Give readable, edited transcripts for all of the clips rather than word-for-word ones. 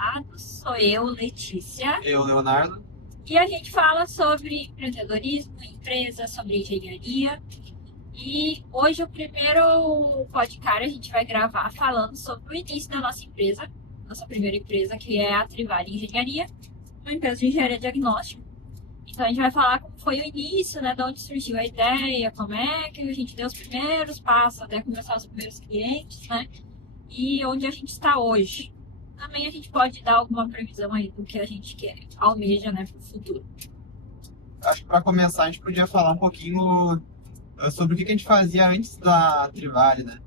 Conectados. Sou eu, Letícia, Eu, Leonardo. e a gente fala sobre empreendedorismo, empresa, sobre engenharia. E hoje o primeiro podcast a gente vai gravar falando sobre o início da nossa empresa, nossa primeira empresa, que é a Trivale Engenharia, uma empresa de engenharia diagnóstica. Então a gente vai falar como foi o início, né, de onde surgiu a ideia, como é que a gente deu os primeiros passos até começar os primeiros clientes, né, e onde a gente está hoje. Também a gente pode dar alguma previsão aí do que a gente quer, almeja, né, para o futuro. Acho que para começar a gente podia falar um pouquinho sobre o que a gente fazia antes da Trivale, né?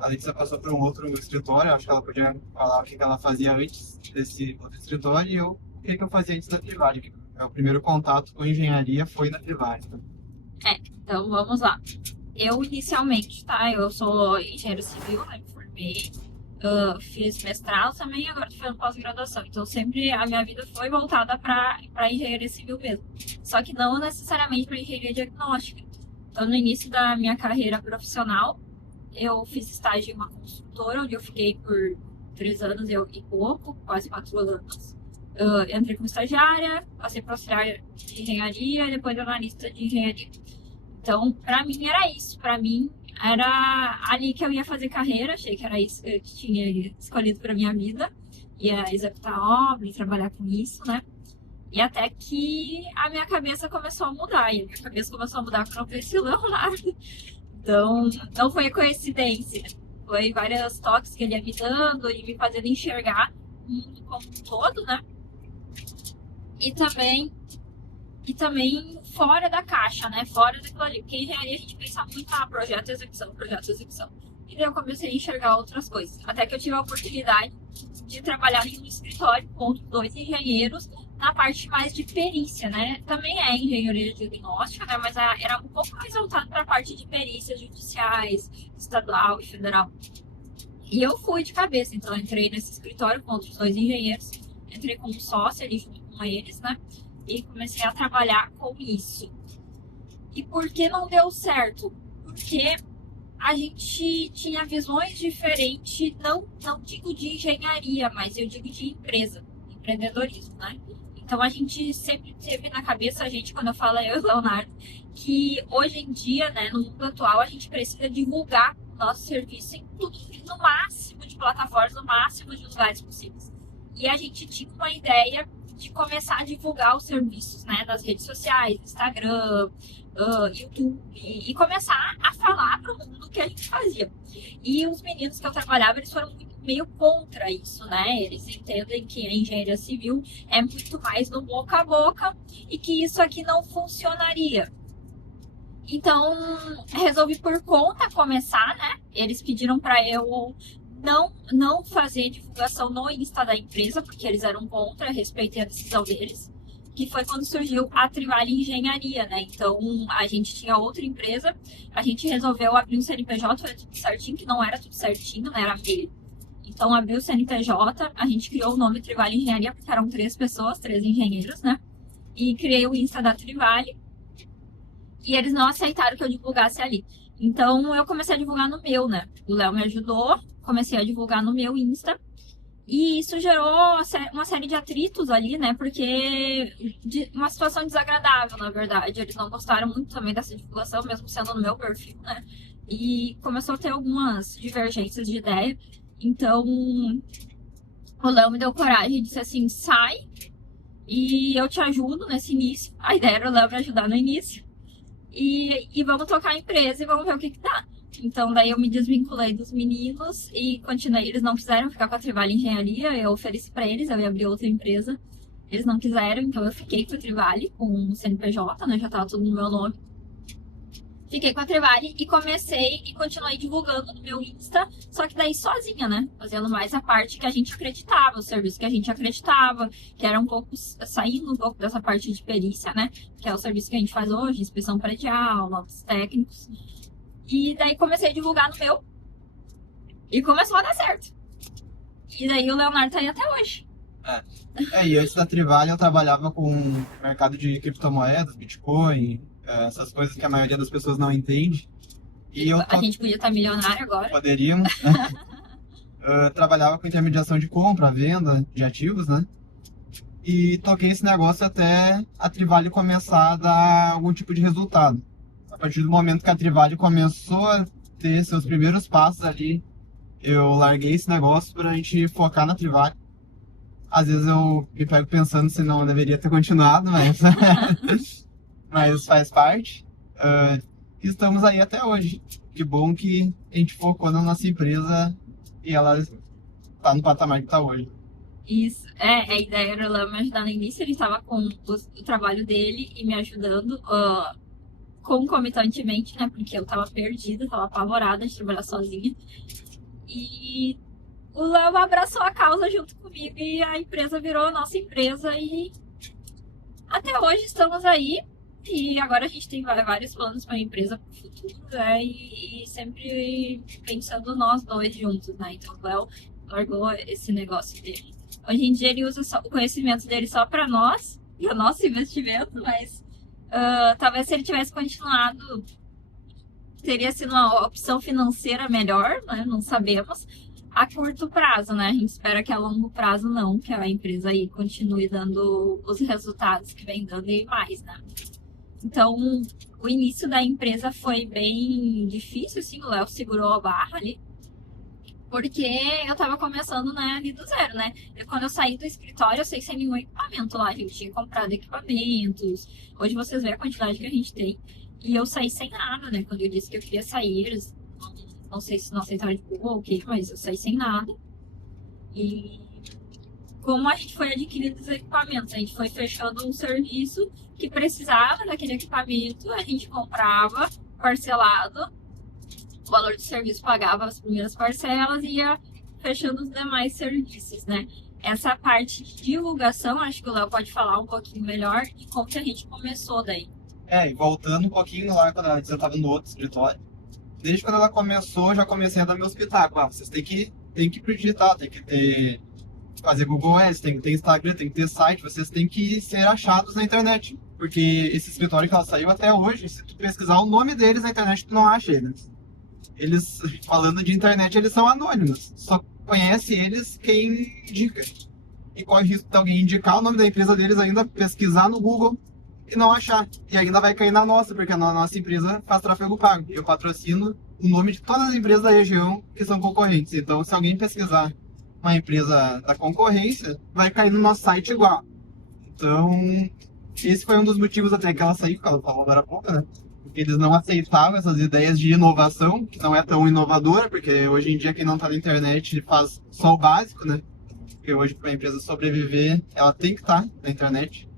A Letícia passou por um outro escritório, acho que ela podia falar o que ela fazia antes desse outro escritório e eu o que eu fazia antes da Trivale, que é o primeiro contato com engenharia foi na Trivale. Então vamos lá. Eu inicialmente, tá? Eu sou engenheiro civil, né? Me formei, fiz mestrado também, agora estou fazendo pós-graduação. Então sempre a minha vida foi voltada para engenharia civil mesmo. Só que não necessariamente para engenharia diagnóstica. Então no início da minha carreira profissional, eu fiz estágio em uma construtora, onde eu fiquei por 3 anos e pouco, quase 4 anos. Entrei como estagiária, passei para auxiliar de engenharia e depois analista de engenharia. Então, para mim era isso. Para mim era ali que eu ia fazer carreira. Achei que era isso que eu tinha escolhido para minha vida. Ia executar obra e trabalhar com isso, né? E até que a minha cabeça começou a mudar. E a minha cabeça começou a mudar quando eu conheci o Leonardo. Então, não foi coincidência. Foi vários toques que ele ia me dando e me fazendo enxergar o mundo como um todo, né? E também fora da caixa, né? Fora daquilo ali. Porque em engenharia a gente pensa muito na projeto e execução, projeto e execução. E daí eu comecei a enxergar outras coisas. Até que eu tive a oportunidade de trabalhar em um escritório com 2 engenheiros na parte mais de perícia, né? Também é engenharia diagnóstica, né? Mas era um pouco mais voltado para a parte de perícias judiciais, estadual e federal. E eu fui de cabeça, então eu entrei nesse escritório com outros 2 engenheiros, entrei como sócia ali junto com eles, né? E comecei a trabalhar com isso. E por que não deu certo? Porque a gente tinha visões diferentes, não digo de engenharia, mas eu digo de empresa, empreendedorismo, né? Então a gente sempre teve na cabeça, quando eu falo eu e o Leonardo, que hoje em dia, né, no mundo atual, a gente precisa divulgar o nosso serviço em tudo, no máximo de plataformas, no máximo de lugares possíveis. E a gente tinha uma ideia de começar a divulgar os serviços, né, nas redes sociais, Instagram, YouTube, e começar a falar para o mundo o que a gente fazia. E os meninos que eu trabalhava, eles foram meio contra isso, né? Eles entendem que a engenharia civil é muito mais no boca a boca e que isso aqui não funcionaria. Então, resolvi por conta começar, né? Eles pediram para eu não fazer divulgação no Insta da empresa, porque eles eram contra, respeitei a decisão deles, que foi quando surgiu a Trivale Engenharia, né? Então, a gente tinha outra empresa, a gente resolveu abrir um CNPJ, foi tudo certinho, que não era tudo certinho, né? Era meio. Então, abriu o CNPJ, a gente criou o nome Trivale Engenharia, porque eram 3 pessoas, 3 engenheiros, né? E criei o Insta da Trivale, e eles não aceitaram que eu divulgasse ali. Então, eu comecei a divulgar no meu, né? O Léo me ajudou, comecei a divulgar no meu Insta. E isso gerou uma série de atritos ali, né? Porque uma situação desagradável, na verdade. Eles não gostaram muito também dessa divulgação, mesmo sendo no meu perfil, né? E começou a ter algumas divergências de ideia. Então, o Léo me deu coragem e disse assim, sai e eu te ajudo nesse início. A ideia era o Léo me ajudar no início. E vamos tocar a empresa e vamos ver o que dá. Então, daí eu me desvinculei dos meninos e continuei. Eles não quiseram ficar com a Trivale Engenharia. Eu ofereci para eles, eu ia abrir outra empresa. Eles não quiseram, então eu fiquei com a Trivale, com o CNPJ, né? Já tava tudo no meu nome. Fiquei com a Trivale e comecei e continuei divulgando no meu Insta, só que daí sozinha, né? Fazendo mais a parte que a gente acreditava, o serviço que a gente acreditava, que era um pouco, saindo um pouco dessa parte de perícia, né? Que é o serviço que a gente faz hoje, inspeção predial, laudos técnicos. E daí comecei a divulgar no meu e começou a dar certo. E daí o Leonardo tá aí até hoje. E antes da Trivale eu trabalhava com o mercado de criptomoedas, Bitcoin, essas coisas que a maioria das pessoas não entende. E A gente podia estar milionário agora. Poderíamos, né? trabalhava com intermediação de compra, venda de ativos, né? E toquei esse negócio até a Trivale começar a dar algum tipo de resultado. A partir do momento que a Trivale começou a ter seus primeiros passos ali, eu larguei esse negócio pra gente focar na Trivale. Às vezes eu me pego pensando se não deveria ter continuado, mas, mas faz parte. Estamos aí até hoje. Que bom que a gente focou na nossa empresa e ela está no patamar que está hoje. Isso, a ideia era o Léo me ajudar no início, ele estava com o trabalho dele e me ajudando concomitantemente, né? Porque eu estava perdida, estava apavorada de trabalhar sozinha. E o Léo abraçou a causa junto comigo e a empresa virou a nossa empresa e até hoje estamos aí. E agora a gente tem vários planos para a empresa para o futuro, né? E sempre pensando nós dois juntos, né? Então o Léo largou esse negócio dele. Hoje em dia ele usa o conhecimento dele só para nós, para o nosso investimento, mas talvez se ele tivesse continuado, teria sido uma opção financeira melhor, né? Não sabemos. A curto prazo, né? A gente espera que a longo prazo não, que a empresa aí continue dando os resultados que vem dando e mais, né? Então, o início da empresa foi bem difícil, assim, o Léo segurou a barra ali, porque eu tava começando, né, ali do zero, né? Quando eu saí do escritório, eu saí sem nenhum equipamento lá, a gente tinha comprado equipamentos, hoje vocês veem a quantidade que a gente tem, e eu saí sem nada, né? Quando eu disse que eu queria sair, eles não sei se não aceitaram de boa ou o quê, mas eu saí sem nada. E como a gente foi adquirindo os equipamentos, a gente foi fechando um serviço que precisava daquele equipamento, a gente comprava parcelado, o valor do serviço pagava as primeiras parcelas e ia fechando os demais serviços, né? Essa parte de divulgação, acho que o Léo pode falar um pouquinho melhor de como que a gente começou daí. E voltando um pouquinho lá, quando eu estava no outro escritório, desde quando ela começou, eu já comecei a dar meus pitacos. Vocês têm que ir pro digital, tem que fazer Google Ads, tem que ter Instagram, tem que ter site, vocês têm que ser achados na internet. Porque esse escritório que ela saiu até hoje, se tu pesquisar o nome deles na internet, tu não acha eles. Eles, falando de internet, eles são anônimos. Só conhece eles quem indica. E corre o risco de alguém indicar o nome da empresa deles ainda, pesquisar no Google e não achar. E ainda vai cair na nossa, porque a nossa empresa faz tráfego pago. Eu patrocino o nome de todas as empresas da região que são concorrentes. Então, se alguém pesquisar uma empresa da concorrência, vai cair no nosso site igual. Então, esse foi um dos motivos até que ela saiu, que ela falou agora há pouco, né? Porque eles não aceitavam essas ideias de inovação, que não é tão inovadora, porque hoje em dia quem não está na internet faz só o básico, né? Porque hoje, para a empresa sobreviver, ela tem que estar na internet.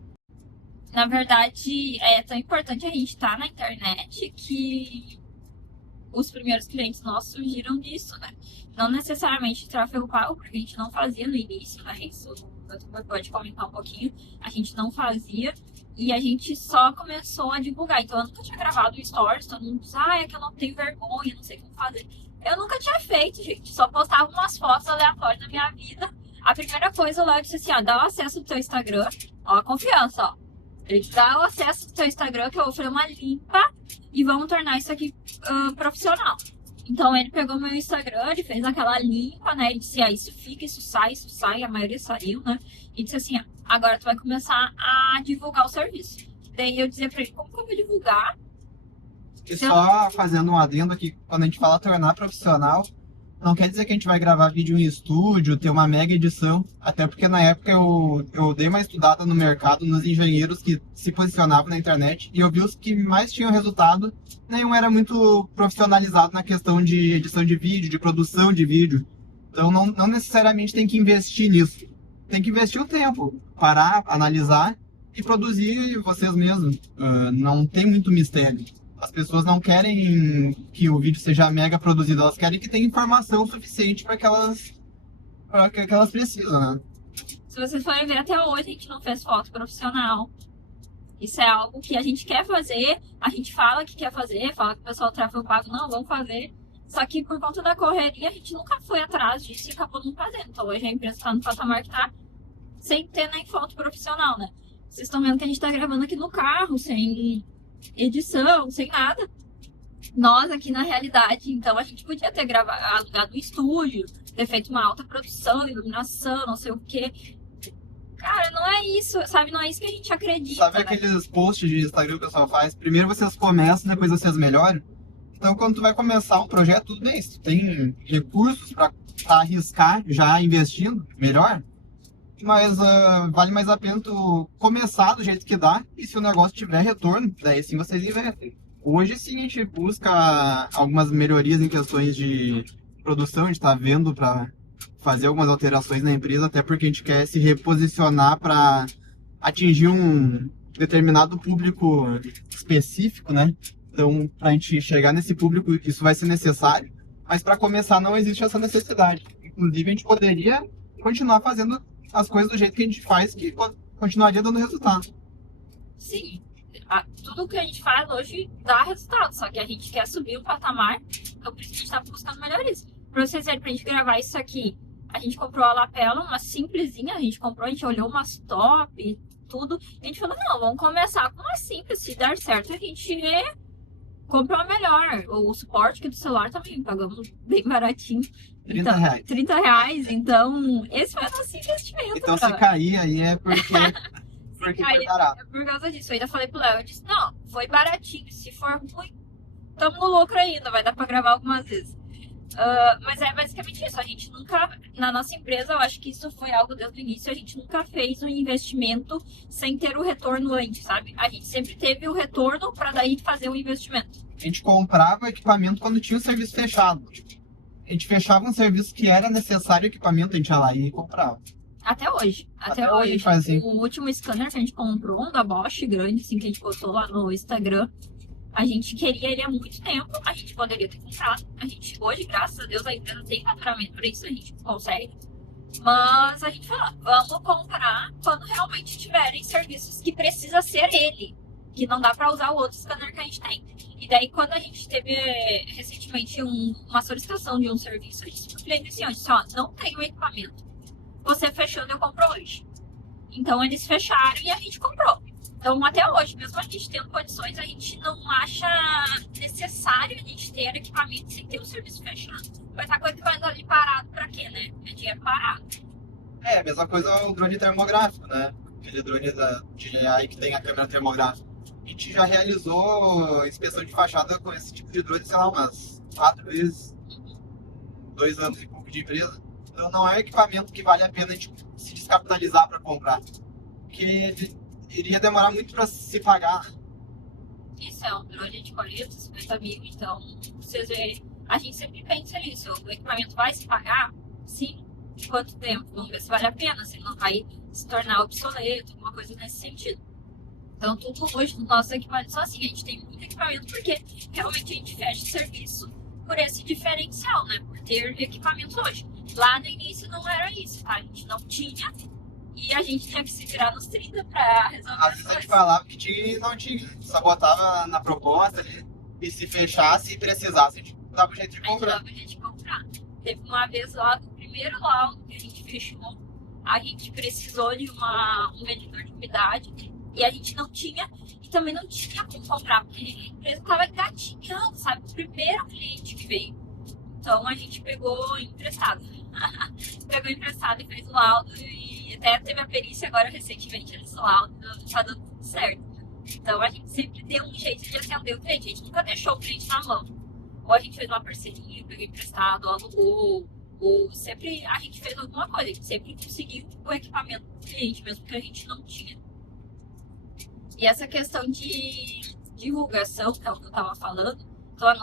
Na verdade, é tão importante a gente estar na internet que os primeiros clientes nossos surgiram disso, né? Não necessariamente tráfego pago, porque a gente não fazia no início, né? Isso você pode comentar um pouquinho. A gente não fazia e a gente só começou a divulgar. Então, eu nunca tinha gravado stories, todo mundo diz, é que eu não tenho vergonha, não sei como fazer. Eu nunca tinha feito, gente. Só postava umas fotos aleatórias da minha vida. A primeira coisa, o Léo disse assim, dá o acesso do teu Instagram. Ó, a confiança, ó. Ele dá o acesso do teu Instagram, que eu vou fazer uma limpa e vamos tornar isso aqui profissional. Então ele pegou meu Instagram, ele fez aquela limpa, né? Ele disse, isso fica, isso sai, a maioria saiu, né? E disse assim, agora tu vai começar a divulgar o serviço. Daí eu dizia pra ele, como que eu vou divulgar? E só fazendo um adendo aqui, quando a gente fala tornar profissional, não quer dizer que a gente vai gravar vídeo em estúdio, ter uma mega edição, até porque na época eu dei uma estudada no mercado, nos engenheiros que se posicionavam na internet, e eu vi os que mais tinham resultado, nenhum era muito profissionalizado na questão de edição de vídeo, de produção de vídeo. Então não necessariamente tem que investir nisso. Tem que investir o tempo, parar, analisar e produzir vocês mesmos. Não tem muito mistério. As pessoas não querem que o vídeo seja mega produzido, elas querem que tenha informação suficiente para que elas precisam, né? Se vocês forem ver, até hoje a gente não fez foto profissional. Isso é algo que a gente quer fazer, a gente fala que quer fazer, fala que o pessoal do tráfego pago, não, vamos fazer. Só que por conta da correria, a gente nunca foi atrás disso e acabou não fazendo. Então hoje a empresa está no patamar que está sem ter nem foto profissional, né? Vocês estão vendo que a gente está gravando aqui no carro, sem edição, sem nada. Nós aqui na realidade, então a gente podia ter alugado um estúdio, ter feito uma alta produção, iluminação, não sei o quê. Cara, não é isso, sabe? Não é isso que a gente acredita, Sabe né? aqueles posts de Instagram que o pessoal faz? Primeiro vocês começam, depois vocês melhoram. Então, quando tu vai começar um projeto, tudo bem. Se tu tem recursos para arriscar já investindo, melhor. Mas vale mais a pena tu começar do jeito que dá. E se o negócio tiver retorno, daí sim vocês investem. Hoje sim a gente busca algumas melhorias em questões de produção. A gente está vendo para fazer algumas alterações na empresa, até porque a gente quer se reposicionar para atingir um determinado público específico, né? Então, para a gente chegar nesse público, isso vai ser necessário, mas para começar não existe essa necessidade. Inclusive, a gente poderia continuar fazendo as coisas do jeito que a gente faz, que continuaria dando resultado. Sim, tudo que a gente faz hoje dá resultado, só que a gente quer subir o patamar, então por isso que a gente está buscando melhorias. Para vocês verem, para a gente gravar isso aqui, a gente comprou a lapela, uma simplesinha, a gente olhou umas top, tudo, e a gente falou, não, vamos começar com uma simples, se der certo a gente compra uma melhor. O suporte aqui do celular também pagamos bem baratinho. 30 reais. 30 reais, então esse foi o nosso investimento. Então se cair aí é porque foi barato. É por causa disso. Eu ainda falei pro Léo, eu disse, não, foi baratinho, se for ruim, tamo no lucro ainda, vai dar pra gravar algumas vezes. Mas é basicamente isso, a gente nunca, na nossa empresa, eu acho que isso foi algo desde o início, a gente nunca fez um investimento sem ter o retorno antes, sabe? A gente sempre teve o retorno para daí fazer o investimento. A gente comprava equipamento quando tinha o serviço fechado. A gente fechava um serviço que era necessário equipamento, a gente ia lá e comprava. Até hoje. Até hoje a gente faz assim. O último scanner que a gente comprou, um da Bosch, grande, assim, que a gente postou lá no Instagram, a gente queria ele há muito tempo, a gente poderia ter comprado. A gente hoje, graças a Deus, a empresa tem faturamento para isso, a gente consegue. Mas a gente falou, vamos comprar quando realmente tiverem serviços que precisa ser ele, que não dá para usar o outro scanner que a gente tem. E daí, quando a gente teve recentemente uma solicitação de um serviço, a gente simplesmente disse assim, ó, não tem o equipamento. Você fechando, eu compro hoje. Então, eles fecharam e a gente comprou. Então, até hoje, mesmo a gente tendo condições, a gente não acha necessário a gente ter equipamento sem ter o serviço fechado. Vai estar com o equipamento ali parado pra quê, né? É dinheiro parado. É, a mesma coisa o drone termográfico, né? Aquele drone da DJI que tem a câmera termográfica. A gente já realizou inspeção de fachada com esse tipo de drone, sei lá, umas 4 vezes, 2 anos e pouco de empresa. Então não é equipamento que vale a pena a gente se descapitalizar para comprar. Porque iria demorar muito para se pagar. Isso é um drone de 40, 50 mil, então vocês verem, a gente sempre pensa nisso, o equipamento vai se pagar? Sim. De quanto tempo? Vamos ver se vale a pena, se não vai se tornar obsoleto, alguma coisa nesse sentido. Então tudo hoje no nosso equipamento só assim, a gente tem muito equipamento porque realmente a gente fecha serviço por esse diferencial, né? Por ter equipamento hoje. Lá no início não era isso, tá? A gente não tinha. E a gente tinha que se virar nos 30 pra resolver Às vezes a gente falava que tinha e não tinha. Só botava na proposta ali. E se fechasse e precisasse, a gente dava um jeito de comprar. A gente comprar. Teve uma vez lá, no primeiro laudo que a gente fechou, a gente precisou de um medidor de umidade e a gente não tinha. E também não tinha como comprar, porque a empresa tava engatinhando, sabe? O primeiro cliente que veio. Então a gente pegou emprestado. Pegou emprestado e fez o laudo e até teve a perícia agora recentemente nesse laudo, tá dando tudo certo. Então a gente sempre deu um jeito de atender o cliente, a gente nunca deixou o cliente na mão. Ou a gente fez uma parceria, pegou emprestado, alugou, ou sempre a gente fez alguma coisa, a gente sempre conseguiu o equipamento do cliente, mesmo que a gente não tinha. E essa questão de divulgação, que é o que eu tava falando, então a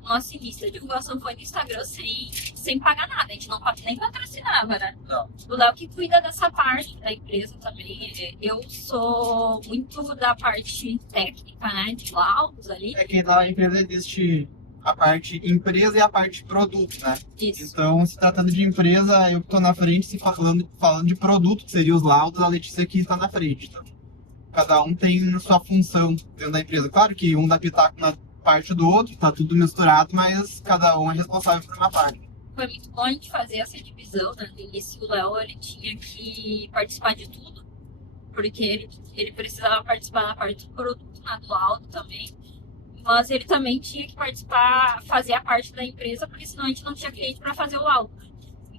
nossa início de divulgação foi no Instagram sem pagar nada, a gente não nem patrocinava, né? Não. O Léo que cuida dessa parte da empresa também. Eu sou muito da parte técnica, né? De laudos ali. É que na empresa existe a parte empresa e a parte produto, né? Isso. Então, se tratando de empresa, eu que tô na frente, se falando de produto, que seria os laudos, a Letícia aqui está na frente. Então, cada um tem sua função dentro da empresa. Claro que um dá pitaco na parte do outro, tá tudo misturado, mas cada um é responsável por uma parte. Foi muito bom a gente fazer essa divisão, né? No início, o Léo, ele tinha que participar de tudo, porque ele precisava participar da parte do produto, né? Do laudo também. Mas ele também tinha que participar, fazer a parte da empresa, porque senão a gente não tinha cliente para fazer o laudo.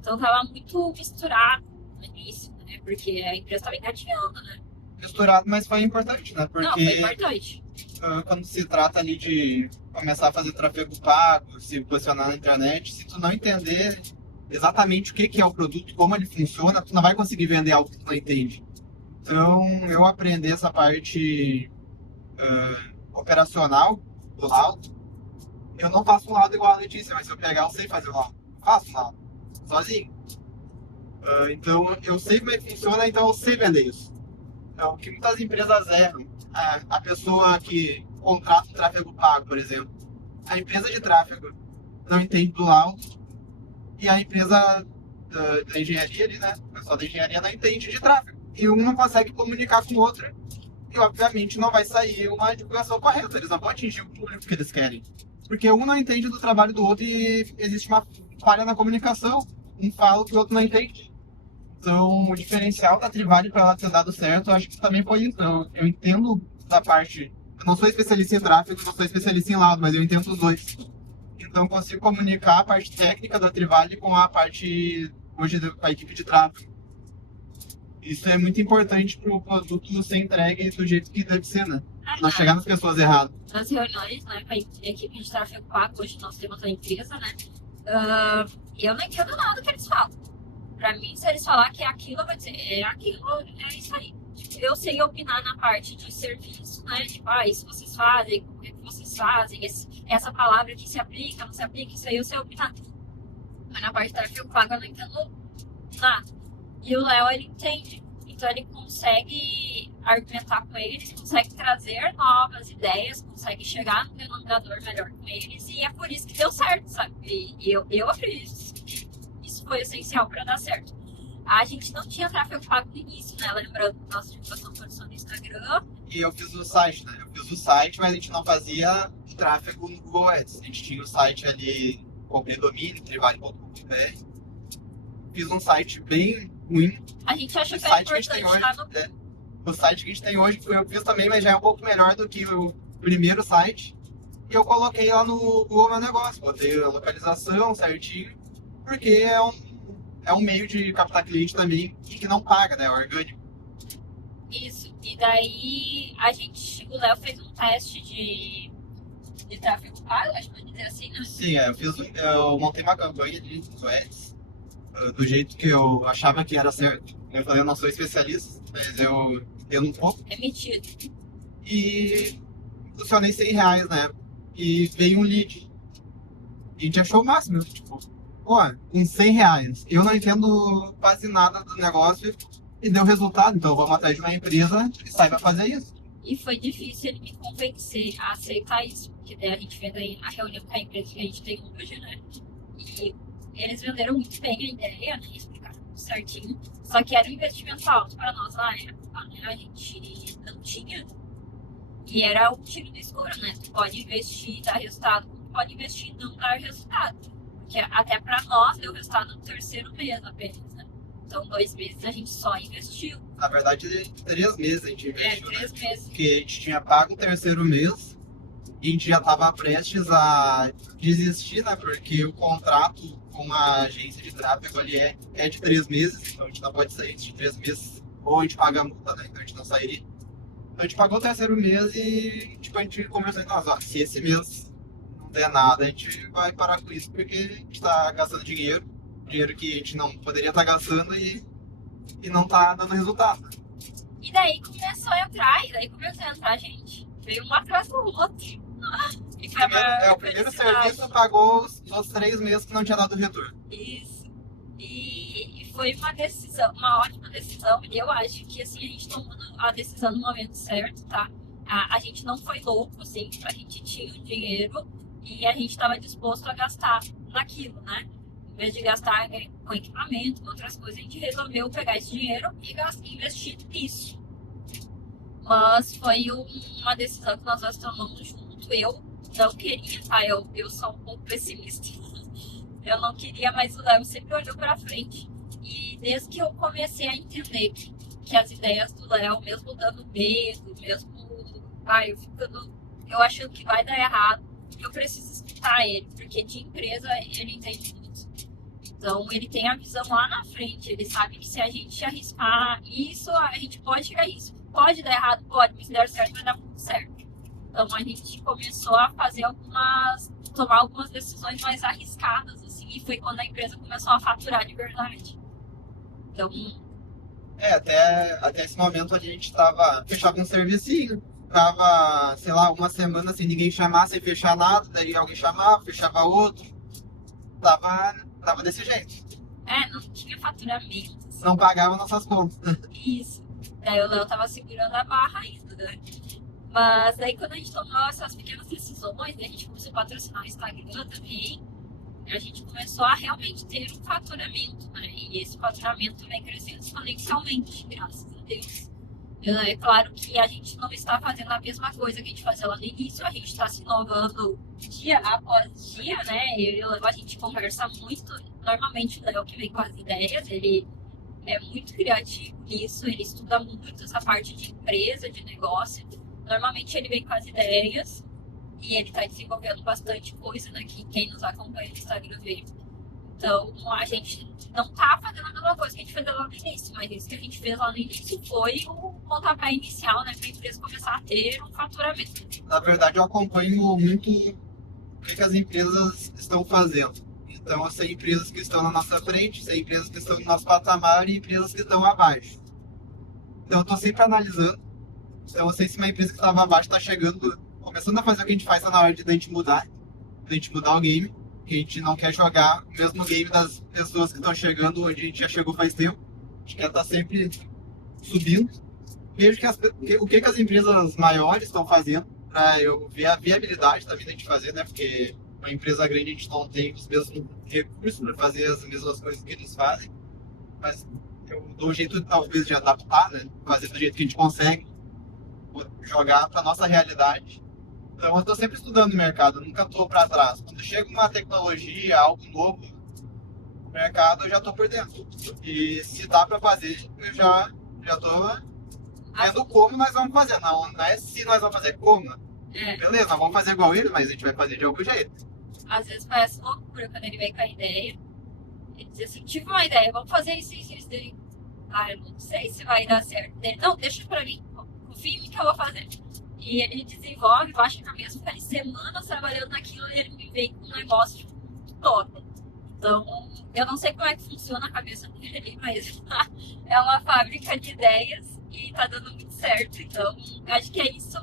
Então tava muito misturado no início, né? Porque a empresa tava engatinhando, né? Misturado, mas foi importante, né? Não, foi Porque importante. quando se trata ali de começar a fazer tráfego pago, se posicionar na internet, se tu não entender exatamente o que que é o produto, como ele funciona, tu não vai conseguir vender algo que tu não entende. Então, eu aprendi essa parte operacional do laudo. Eu não faço um laudo igual a Letícia, mas se eu pegar, eu sei fazer o laudo. Eu faço um laudo, sozinho. Então, eu sei como é que funciona, então eu sei vender isso. Então, o que muitas empresas erram, a pessoa que contrata um tráfego pago, por exemplo, a empresa de tráfego não entende do laudo e a empresa da engenharia ali, né? O pessoal da engenharia não entende de tráfego. E um não consegue comunicar com o outro e, obviamente, não vai sair uma divulgação correta. Eles não vão atingir o público que eles querem. Porque um não entende do trabalho do outro e existe uma falha na comunicação. Um fala o que o outro não entende. Então, o diferencial da Trivale para ela ter dado certo, eu acho que também foi isso. Eu entendo da parte. Eu não sou especialista em tráfego, não sou especialista em laudo, mas eu entendo os dois. Então, consigo comunicar a parte técnica da Trivale com a parte, hoje, com a equipe de tráfego. Isso é muito importante para o produto ser entregue do jeito que deve ser, né? Não chegar nas pessoas erradas. Nas reuniões, né, com a equipe de tráfego pago, hoje nós temos a empresa, né? Eu não entendo nada que eles falam. Pra mim, se eles falar que é aquilo, eu vou dizer, é aquilo, é isso aí. Eu sei opinar na parte de serviço, né? Tipo, isso vocês fazem, como é que vocês fazem, essa palavra que se aplica, não se aplica, isso aí eu sei opinar. Mas na parte de tráfego pago eu não entendo nada. E o Léo, ele entende. Então ele consegue argumentar com eles, consegue trazer novas ideias, consegue chegar no denominador melhor com eles. E é por isso que deu certo, sabe? E eu acredito que isso foi essencial para dar certo. A gente não tinha tráfego pago no início, né? Lembrando que nossa divulgação foi no Instagram. E eu fiz o site, né? Eu fiz o site, mas a gente não fazia tráfego no Google Ads. A gente tinha o site ali, comprei domínio, trivale.com.br. Fiz um site bem ruim. A gente achou que era importante estar no... O site que a gente tem hoje, eu fiz também, mas já é um pouco melhor do que o primeiro site. E eu coloquei lá no Google Meu Negócio, botei a localização certinho, porque é um meio de captar cliente também e que não paga, né? É orgânico. Isso. E daí o Léo fez um teste de tráfego pago, acho que pode dizer assim, né? Sim, eu montei uma campanha de Ads do jeito que eu achava que era certo. Eu falei, eu não sou especialista, mas eu entendo um pouco. É metido. E funcionei R$100, né? E veio um lead. E a gente achou o máximo, tipo, pô, com R$100, eu não entendo quase nada do negócio e deu resultado, então vamos atrás de uma empresa que saiba fazer isso. E foi difícil ele me convencer a aceitar isso, porque daí a gente fez a reunião com a empresa que a gente tem hoje, né? E eles venderam muito bem a ideia, né? Explicaram tudo certinho. Só que era um investimento alto para nós na época, né? A gente não tinha. E era um tiro no escuro, né? Tu pode investir e dar resultado, como tu pode investir e não dar resultado. Porque até para nós deu resultado no terceiro mês apenas, né? Então, 2 meses a gente só investiu. Na verdade, 3 meses a gente investiu. 3 meses. Porque a gente tinha pago o terceiro mês e a gente já estava prestes a desistir, né? Porque o contrato com uma agência de tráfego ali é de 3 meses, então a gente não pode sair de 3 meses, ou a gente paga a multa, né? Então a gente não sairia. Então a gente pagou o terceiro mês e tipo, a gente conversou entre nós, se esse mês não der nada, a gente vai parar com isso, porque a gente está gastando dinheiro que a gente não poderia estar gastando e não tá dando resultado. E daí começou a entrar, gente. Veio uma atrás do outro. E foi o primeiro serviço pagou os 3 meses que não tinha dado retorno. Isso. E foi uma ótima decisão. E eu acho que assim, a gente tomou a decisão no momento certo, tá? A gente não foi louco, assim, a gente tinha o dinheiro e a gente estava disposto a gastar naquilo, né? Em vez de gastar com equipamento, com outras coisas, a gente resolveu pegar esse dinheiro e investir nisso. Mas foi uma decisão que nós tomamos junto. Eu não queria, tá? Eu sou um pouco pessimista. Eu não queria, mas o Léo sempre olhou pra frente. E desde que eu comecei a entender que as ideias do Léo, mesmo dando medo, mesmo eu achando que vai dar errado, eu preciso escutar ele, porque de empresa ele entende muito. Então, ele tem a visão lá na frente. Ele sabe que se a gente arriscar isso, a gente pode chegar a isso. Pode dar errado, pode, mas se der certo, vai dar muito certo. Então, a gente começou a fazer tomar algumas decisões mais arriscadas, assim, e foi quando a empresa começou a faturar de verdade. Então... até esse momento a gente fechava um servicinho, ficava, sei lá, uma semana sem ninguém chamar, sem fechar nada, daí alguém chamava, fechava outro. Tava desse jeito. Não tinha faturamento. Assim. Não pagava nossas contas. Isso. Daí o Léo tava segurando a barra ainda, né? Mas daí quando a gente tomou essas pequenas decisões, a gente começou a patrocinar o Instagram também, a gente começou a realmente ter um faturamento, né? E esse faturamento vem crescendo exponencialmente, graças a Deus. É claro que a gente não está fazendo a mesma coisa que a gente fazia lá no início, a gente está se inovando dia após dia, né? A gente conversa muito, normalmente o Léo que vem com as ideias, ele é muito criativo nisso, ele estuda muito essa parte de empresa, de negócio. Normalmente ele vem com as ideias e ele está desenvolvendo bastante coisa, né? Que quem nos acompanha no Instagram vê. Então, a gente não tá fazendo a mesma coisa que a gente fez lá no início, mas isso que a gente fez lá no início foi o pontapé inicial, né? Para a empresa começar a ter um faturamento. Na verdade, eu acompanho muito o que as empresas estão fazendo. Então, eu sei empresas que estão na nossa frente, sei empresas que estão no nosso patamar e empresas que estão abaixo. Então, eu estou sempre analisando. Então, eu sei se uma empresa que estava abaixo está chegando, começando a fazer o que a gente faz, está na hora de a gente mudar o game. Que a gente não quer jogar o mesmo game das pessoas que estão chegando onde a gente já chegou faz tempo. A gente quer estar sempre subindo. Vejo o que as empresas maiores estão fazendo para eu ver a viabilidade da vida de fazer, né? Porque uma empresa grande a gente não tem os mesmos recursos para fazer as mesmas coisas que eles fazem. Mas eu dou um jeito talvez de adaptar, né? Fazer do jeito que a gente consegue, jogar para nossa realidade. Então eu estou sempre estudando o mercado, eu nunca estou para trás. Quando chega uma tecnologia, algo novo no mercado, eu já estou por dentro. E se dá para fazer, eu já estou vendo como nós vamos fazer. Não é se nós vamos fazer, como. Beleza, nós vamos fazer igual ele, mas a gente vai fazer de algum jeito. Às vezes parece loucura quando ele vem com a ideia. Ele diz assim, tive uma ideia, vamos fazer isso. Eu não sei se vai dar certo. Ele, não, deixa pra mim, confia em mim que eu vou fazer. E ele desenvolve, baixa a cabeça, fica semanas trabalhando naquilo e ele me vem com um negócio top. Então, eu não sei como é que funciona a cabeça dele, mas é uma fábrica de ideias e tá dando muito certo. Então, acho que é isso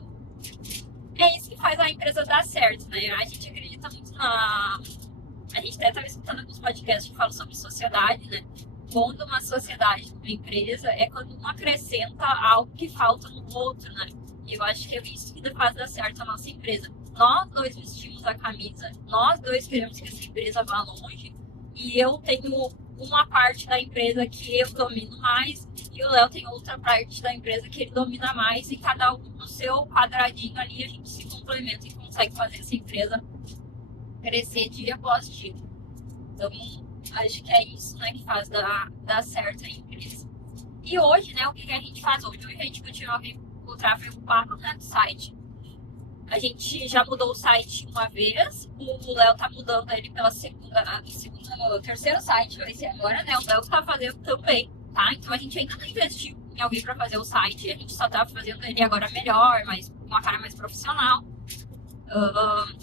que faz a empresa dar certo, né? A gente acredita muito A gente até estava escutando alguns podcasts que falam sobre sociedade, né? Quando uma sociedade, uma empresa, é quando um acrescenta algo que falta no outro, né? E eu acho que é isso que faz dar certo a nossa empresa. Nós dois vestimos a camisa, nós dois queremos que essa empresa vá longe. E eu tenho uma parte da empresa que eu domino mais e o Léo tem outra parte da empresa que ele domina mais. E cada um no seu quadradinho ali a gente se complementa e consegue fazer essa empresa crescer dia após dia. Então, acho que é isso, né, que faz dar certo a empresa. E hoje, né, o que a gente faz hoje? Hoje a gente continua o tráfego pago, né, do site. A gente já mudou o site uma vez, o Léo tá mudando ele pela terceiro site, vai ser agora, né? O Léo tá fazendo também, tá? Então a gente ainda não investiu em alguém para fazer o site, a gente só tá fazendo ele agora melhor, mas com uma cara mais profissional.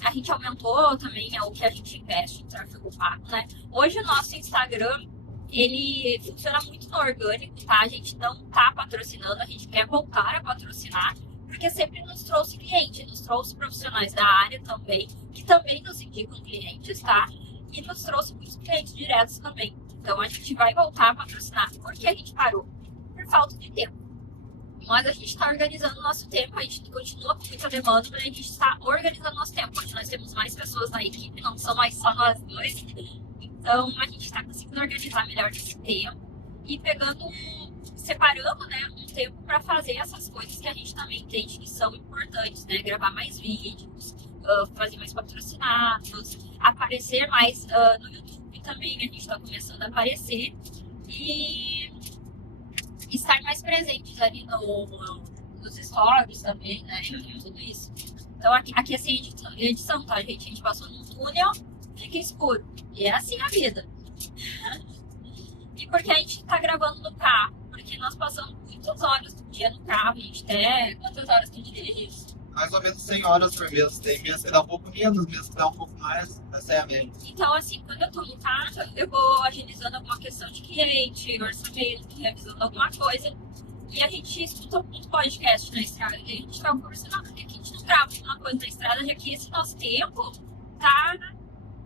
A gente aumentou também o que a gente investe em tráfego pago, né? Hoje o nosso Instagram, ele funciona muito no orgânico, tá? A gente não tá patrocinando, a gente quer voltar a patrocinar, porque sempre nos trouxe cliente, nos trouxe profissionais da área também, que também nos indicam clientes, tá? E nos trouxe muitos clientes diretos também. Então a gente vai voltar a patrocinar. Por que a gente parou? Por falta de tempo. Mas a gente está organizando o nosso tempo, a gente continua com muita demanda, mas a gente está organizando o nosso tempo. Hoje nós temos mais pessoas na equipe, não são mais só nós dois. Então a gente está conseguindo organizar melhor esse tempo e separando, né, um tempo para fazer essas coisas que a gente também entende que são importantes, né? Gravar mais vídeos, fazer mais patrocinados, aparecer mais no YouTube também, a gente está começando a aparecer e estar mais presentes ali nos stories também, né? Tudo isso. Então aqui é assim, edição, tá, gente? A gente passou num túnel, fica escuro. E é assim a vida. Porque a gente tá gravando no carro, porque nós passamos muitas horas do dia no carro, a gente até... Quantas horas tu dirige isso? Mais ou menos 100 horas por mês. Tem mês que dá um pouco menos, mês que dá um pouco mais. Essa é a média. Então, assim, quando eu tô em casa, eu vou agilizando alguma questão de cliente, orçamento, revisando alguma coisa. E a gente escuta muito podcast na estrada. E a gente tava conversando, por que a gente não grava uma coisa na estrada, já que esse nosso tempo tá...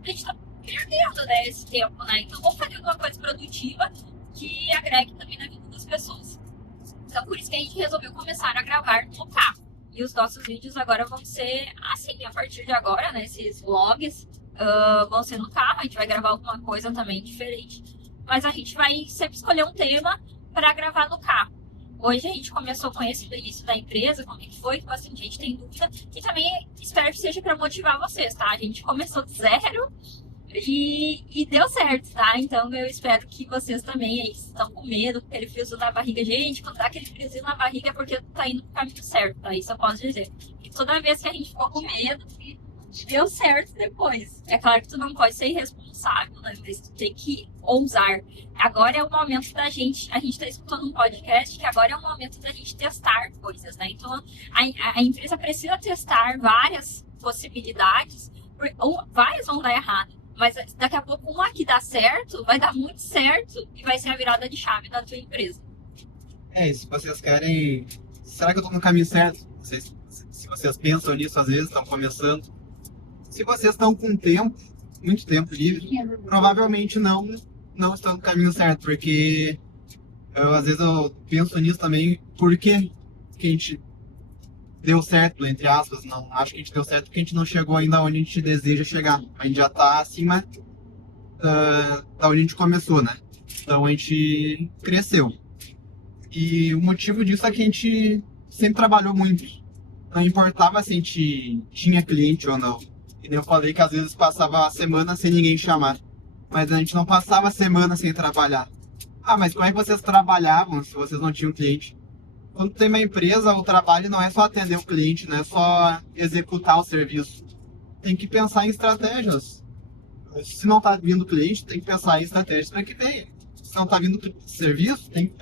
A gente tá perdendo, né, esse tempo, né? Então, vamos fazer alguma coisa produtiva que agregue também na vida das pessoas. Então, por isso que a gente resolveu começar a gravar no carro. E os nossos vídeos agora vão ser assim, a partir de agora, né? Esses vlogs vão ser no carro. A gente vai gravar alguma coisa também diferente. Mas a gente vai sempre escolher um tema para gravar no carro. Hoje a gente começou com esse do início da empresa, como é que foi, que bastante gente tem dúvida. E também espero que seja para motivar vocês, tá? A gente começou do zero e deu certo, tá? Então eu espero que vocês também aí estão com medo, com aquele friozinho na barriga. Gente, quando dá aquele friozinho na barriga é porque tá indo pro caminho certo, tá? Isso eu posso dizer. E toda vez que a gente ficou com medo, deu certo depois. É claro que tu não pode ser irresponsável, né? Mas tu tem que ousar. Agora é o momento da gente... A gente tá escutando um podcast que agora é o momento da gente testar coisas, né? Então a empresa precisa testar várias possibilidades, várias vão dar errado. Mas daqui a pouco uma que dá certo, vai dar muito certo e vai ser a virada de chave da tua empresa. E se vocês querem... Será que eu tô no caminho certo? Se vocês pensam nisso, às vezes, estão começando. Se vocês estão com tempo, muito tempo livre, provavelmente não estão no caminho certo. Porque às vezes eu penso nisso também. Por que a gente deu certo, entre aspas? Não acho que a gente deu certo porque a gente não chegou ainda onde a gente deseja chegar. A gente já tá acima da onde a gente começou, né? Então a gente cresceu. E o motivo disso é que a gente sempre trabalhou muito. Não importava se a gente tinha cliente ou não. E nem eu falei que às vezes passava a semana sem ninguém chamar. Mas a gente não passava a semana sem trabalhar. Ah, mas como é que vocês trabalhavam se vocês não tinham cliente? Quando tem uma empresa, o trabalho não é só atender o cliente, não é só executar o serviço. Tem que pensar em estratégias. Se não está vindo cliente, tem que pensar em estratégias para que venha. Se não está vindo serviço, tem que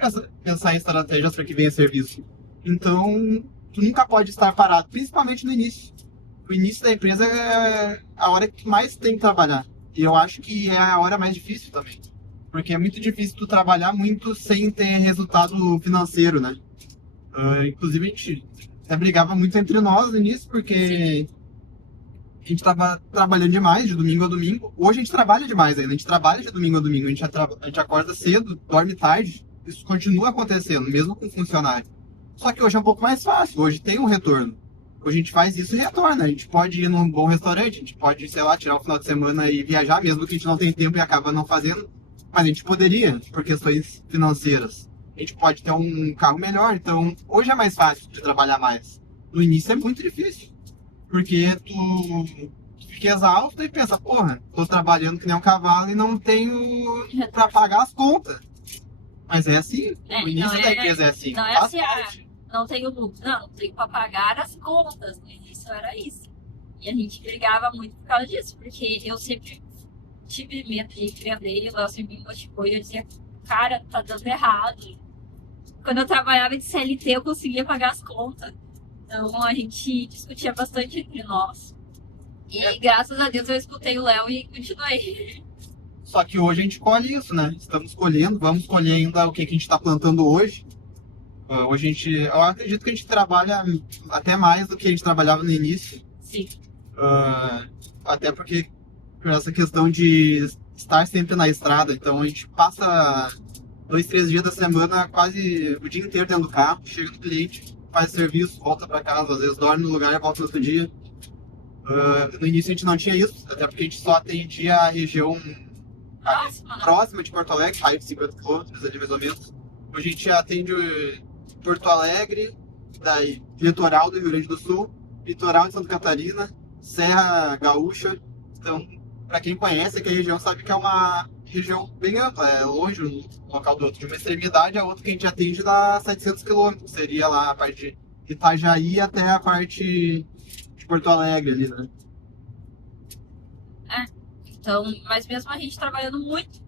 pensar em estratégias para que venha serviço. Então, tu nunca pode estar parado, principalmente no início. O início da empresa é a hora que mais tem que trabalhar. E eu acho que é a hora mais difícil também. Porque é muito difícil tu trabalhar muito sem ter resultado financeiro, né? Inclusive, a gente até brigava muito entre nós no início, porque a gente estava trabalhando demais, de domingo a domingo. Hoje a gente trabalha demais ainda, a gente trabalha de domingo a domingo. A gente acorda cedo, dorme tarde. Isso continua acontecendo, mesmo com funcionário. Só que hoje é um pouco mais fácil, hoje tem um retorno. Hoje a gente faz isso e retorna. A gente pode ir num bom restaurante, a gente pode, sei lá, tirar o final de semana e viajar, mesmo que a gente não tenha tempo e acaba não fazendo. Mas a gente poderia, por questões financeiras. A gente pode ter um carro melhor, então hoje é mais fácil de trabalhar mais. No início é muito difícil, porque tu fica exausto e pensa, porra, tô trabalhando que nem um cavalo e não tenho pra pagar as contas. Mas é assim, o início da empresa é assim, não é faz assim, parte. Não tenho lucro, não tenho pra pagar as contas. No início era isso. E a gente brigava muito por causa disso, porque eu sempre tive medo de empreender, e o Léo sempre me motivou e eu dizia, cara, tá dando errado. Quando eu trabalhava de CLT, eu conseguia pagar as contas. Então a gente discutia bastante entre nós. E graças a Deus eu escutei o Léo e continuei. Só que hoje a gente colhe isso, né? Estamos colhendo, vamos colher ainda o que a gente está plantando hoje. Hoje eu acredito que a gente trabalha até mais do que a gente trabalhava no início. Sim. Até porque por essa questão de estar sempre na estrada, então a gente passa 2, 3 dias da semana, quase o dia inteiro dentro do carro, chega no cliente, faz serviço, volta para casa, às vezes dorme no lugar e volta no outro dia. No início a gente não tinha isso, até porque a gente só atendia a região próxima de Porto Alegre, raio de 50 km ali mais ou menos. Hoje a gente atende Porto Alegre, daí litoral do Rio Grande do Sul, litoral de Santa Catarina, Serra Gaúcha. Então, para quem conhece aqui a região, sabe que é uma região bem ampla, é longe um local do outro. De uma extremidade a outra que a gente atende dá 700 km, seria lá a parte de Itajaí até a parte de Porto Alegre ali, né? Então, mas mesmo a gente trabalhando muito,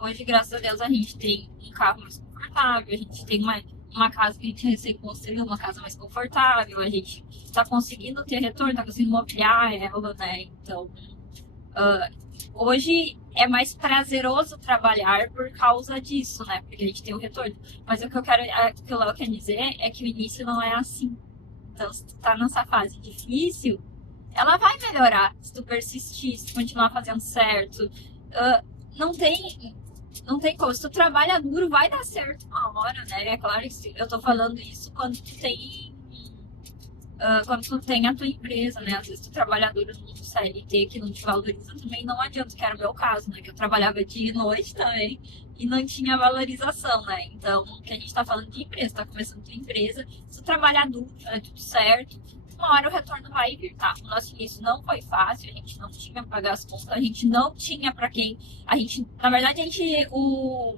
Hoje, graças a Deus, a gente tem um carro mais confortável, a gente tem uma casa que a gente recém construiu, uma casa mais confortável, a gente tá conseguindo ter retorno, tá conseguindo mobiliar ela, né? Então, hoje é mais prazeroso trabalhar por causa disso, né? Porque a gente tem o retorno. Mas o que o que o Léo quer dizer é que o início não é assim. Então, se tu tá nessa fase difícil, ela vai melhorar se tu persistir, se tu continuar fazendo certo. Não tem, não tem como. Se tu trabalha duro, vai dar certo uma hora, né? É claro que eu tô falando isso quando tu tem a tua empresa, né? Às vezes tu trabalha duro no CLT que não te valoriza também, não adianta, que era o meu caso, né? Que eu trabalhava dia e noite também e não tinha valorização, né? Então, que a gente tá falando de empresa, tá começando tua empresa, se tu trabalhar duro, é tudo certo, uma hora o retorno vai vir, tá? O nosso início não foi fácil, a gente não tinha pra pagar as contas, a gente não tinha pra quem, na verdade, o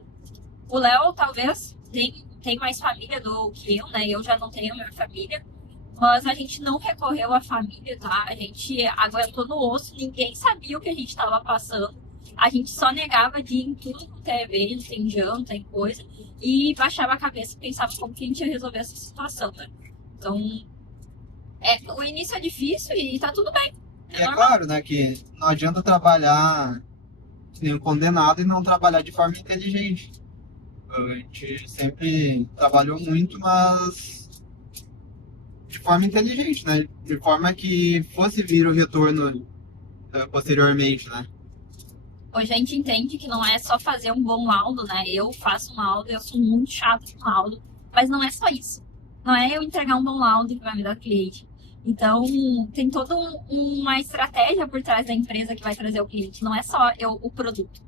Léo talvez tem mais família do que eu, né? Eu já não tenho a minha família. Mas a gente não recorreu à família, tá? A gente aguentou no osso, ninguém sabia o que a gente estava passando. A gente só negava de ir em tudo quanto é evento, em janta, em coisa, e baixava a cabeça e pensava como que a gente ia resolver essa situação, né? Então, o início é difícil e tá tudo bem. E é claro, né, que não adianta trabalhar que nem um condenado e não trabalhar de forma inteligente. A gente sempre trabalhou muito, mas de forma inteligente, né? De forma que fosse vir o retorno posteriormente, né? Hoje a gente entende que não é só fazer um bom laudo, né? Eu faço um laudo, eu sou muito chata com laudo, mas não é só isso. Não é eu entregar um bom laudo que vai me dar cliente. Então, tem toda uma estratégia por trás da empresa que vai trazer o cliente. Não é só o produto.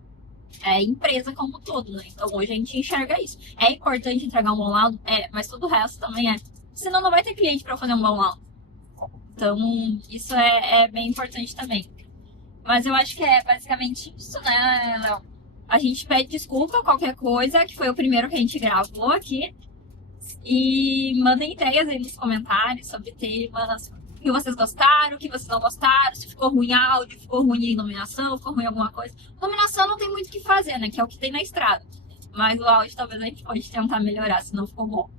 É a empresa como um todo, né? Então, hoje a gente enxerga isso. É importante entregar um bom laudo? Mas todo o resto também é. Senão não vai ter cliente para fazer um bom laudo. Então, isso é bem importante também. Mas eu acho que é basicamente isso, né, Léo? A gente pede desculpa qualquer coisa, que foi o primeiro que a gente gravou aqui. E mandem ideias aí nos comentários sobre temas, o que vocês gostaram, o que vocês não gostaram, se ficou ruim áudio, ficou ruim iluminação, ficou ruim alguma coisa. Iluminação não tem muito o que fazer, né? Que é o que tem na estrada. Mas o áudio talvez a gente pode tentar melhorar, se não ficou bom.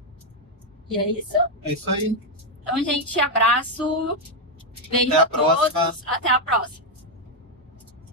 E é isso. É isso aí. Então, gente, abraço. Beijo Até a a todos. próxima. Até a próxima.